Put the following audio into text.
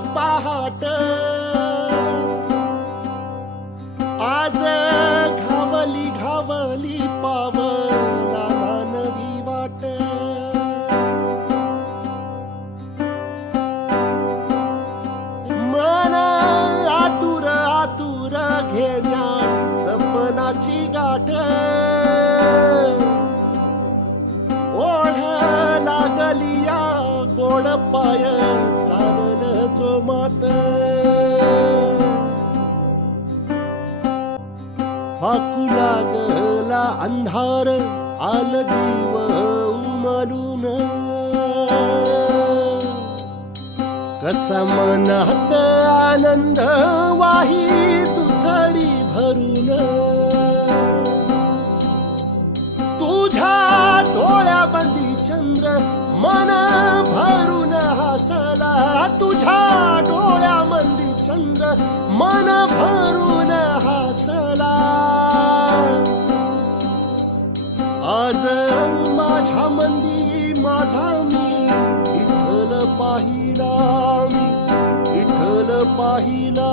पहाट आज घावली घावली पावला दानवी वाट. मन आतुर आतुर घेण्या सपनाची गाठ. ओढ लागलिया गोड पाय चाल जो मात. फाकू लागला अंधार आल दिव उमलून. कसा मनात आनंद वाही तुथडी भरून. तुझ्या डोळ्यामध्ये चंद्र मना बसला तुझ्या डोळ्यामध्ये चंद्र मन भरून हसला. आज माझ्या मंदी माझा मी विठ्ठल पाहिला मी विठ्ठल पाहिला